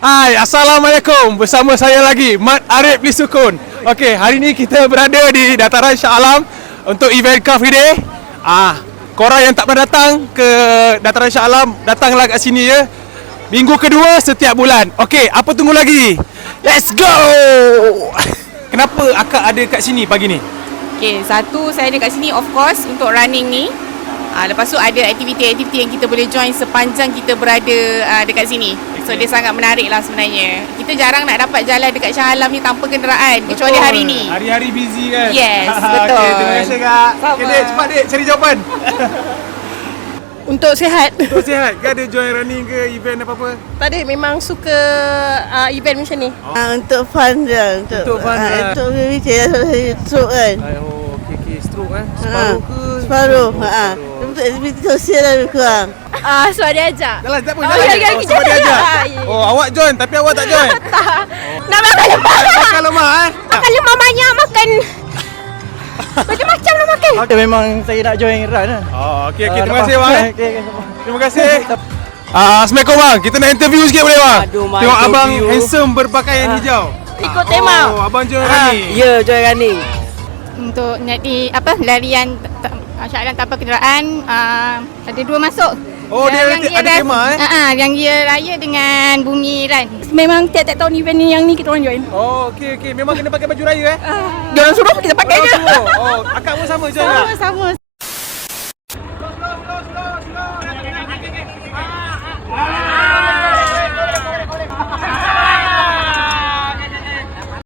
Hai, Assalamualaikum. Bersama saya lagi, Mat Arif Lisukun. Okey, hari ni kita berada di Dataran Shah Alam untuk event Car Free Day. Korang yang tak pernah datang ke Dataran Shah Alam, datanglah kat sini ya. Minggu kedua setiap bulan. Okey, apa tunggu lagi? Let's go! Kenapa akak ada kat sini pagi ni? Okay, satu saya ada kat sini of course untuk running ni. Lepas tu ada aktiviti-aktiviti yang kita boleh join sepanjang kita berada dekat sini. So dia sangat menarik lah sebenarnya. Kita jarang nak dapat jalan dekat Shah Alam ni tanpa kenderaan. Kecuali hari ni. Hari-hari busy kan? Yes, betul. Okay, terima kasih kak. Sama. Okay, Dek, cepat Dek, cari jawapan. Untuk sihat. Untuk sihat, kak ada join running ke event apa-apa? Tadi memang suka event macam ni. Untuk fun je. Untuk fun je. Untuk wheelchair, stroke kan. Oh, okey, stroke kan? Separuh ke? Separuh. Untuk aktiviti sosial lah lebih kurang. Sebab dia ajak. Jalan, tak apa, Oh, jalan. okey, okey, sebab dia jalan. ajak. Ya. Oh, awak join tapi awak tak join? Nak makan lemak. Makan lemak Makan lemak banyak, makan macam-macam lah makan. Memang saya nak join run lah. Oh, okey, terima kasih bang. Okay. Terima kasih. Assalamualaikum bang. Kita nak interview sikit boleh bang? Aduh, mak, Tengok abang interview. handsome berpakaian hijau. Ikut tema. Oh, abang join running. Ya, join running. Untuk larian Shah Alam tanpa kenderaan, ada dua masuk. Oh, dia ada tema yang dia raya dengan Bumi Run. Memang tiap-tiap tahun event ni yang ni kita orang join. Oh, okey. Memang kena pakai baju raya Dia orang suruh kita pakai je. Oh, akak pun sama join tak? Sama.